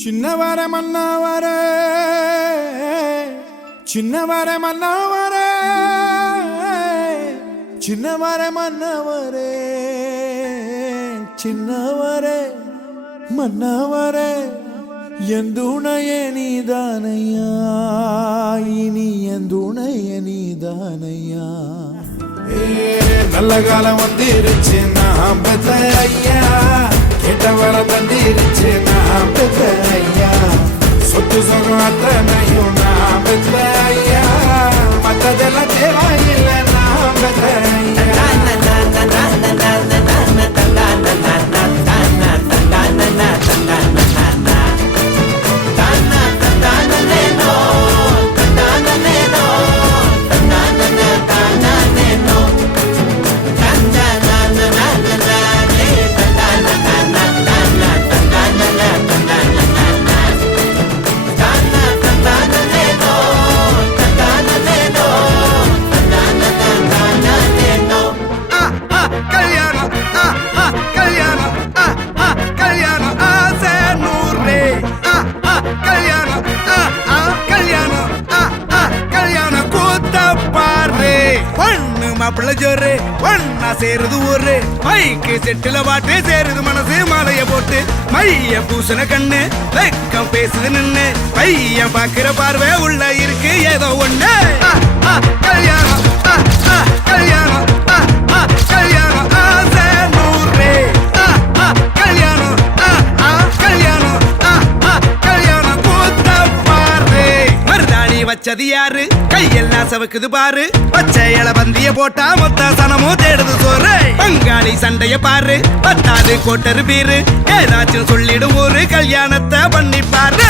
சின்னவர மன்னவரே சின்னவர மன்னவரே சின்னவர மன்னவரே சின்னவரே மன்னவரே எந்துணையே நீதானையா இனி எந்துணையே நீதானையா நல்ல காலம் வந்திருச்சு நான் பெத்த ஐயா கேட்டவர தந்திருச்சு நான் பெத்த ஐயா சொத்து சொகம் அத்தனையும் நான் பெத்த ஐயா மற்றதெல்லாம் தேவையில்லை நான் பெத்த ஐயா மாப்பிள்ள ஜோரு ஒன்னா சேருது ஊரு மைக்கு செட்டுல பாட்டு சேருது மனசு மாலைய போட்டு மைய பூசண கண்ணு வெக்கம் பேசுது நின்னு பையன் பாக்குற பார்வை உள்ள இருக்கு ஏதோ ஒண்ணு கல்யாணம் கல்யாணம் கல்யாணம் ஆசை நூறு கல்யாணம் கல்யாணம் கல்யாணம் கூத்த பாரு மருதாணி வச்சது யாரு கையெல்லாம் சவக்குது பாரு பச்சை இல பந்திய போட்டா மொத்த சனமும் தேடுது சோறு பங்காளி சண்டைய பாரு பத்தாது கோட்டரு பீரு ஏதாச்சும் சொல்லிடும் ஒரு கல்யாணத்தை பண்ணி பாரு